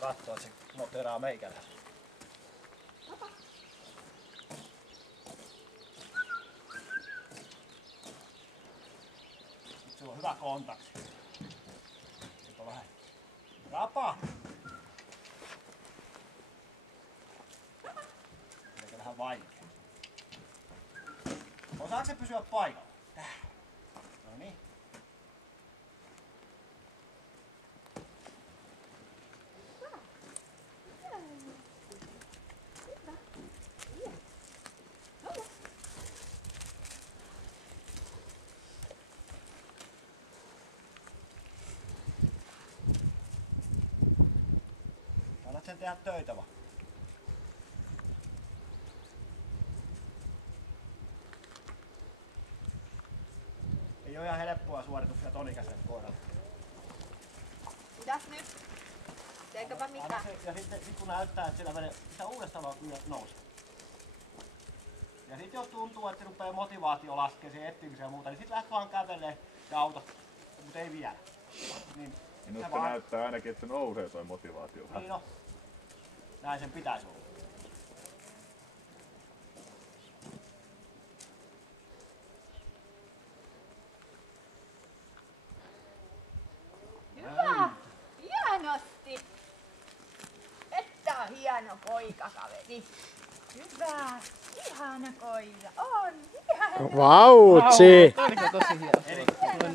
vaan kattoo, että se noteraa meikäläisen. Nyt sulla on hyvä kontakti. Nyt on vähän rapa. Eikä vähän vaikea. Osaatko se pysyä paikalla? No niin. Annat sen tehdä töitä vaan. Ei oo ihan helppoa suorituksia tonikäiselle koiralle. Mitäs nyt? Teinkapa mitä? Ja sitten kun näyttää, että siellä menee, sitä uudestaan vaan nousee. Ja sitten jos tuntuu, että se rupeaa motivaatio laskee siihen etsimiseen ja muuta, niin sitten lähdet vaan kävelee ja auto, mutta ei vielä. Niin Minusta vaan näyttää ainakin, että se nousee toi motivaatio. Niin no. Näin sen pitäisi olla. Hyvä! Hienosti! Että on hieno poika, kaveri. Hyvä! Ihana koira! On! Ihana! Vautsi! Tämä oli tosi hieno.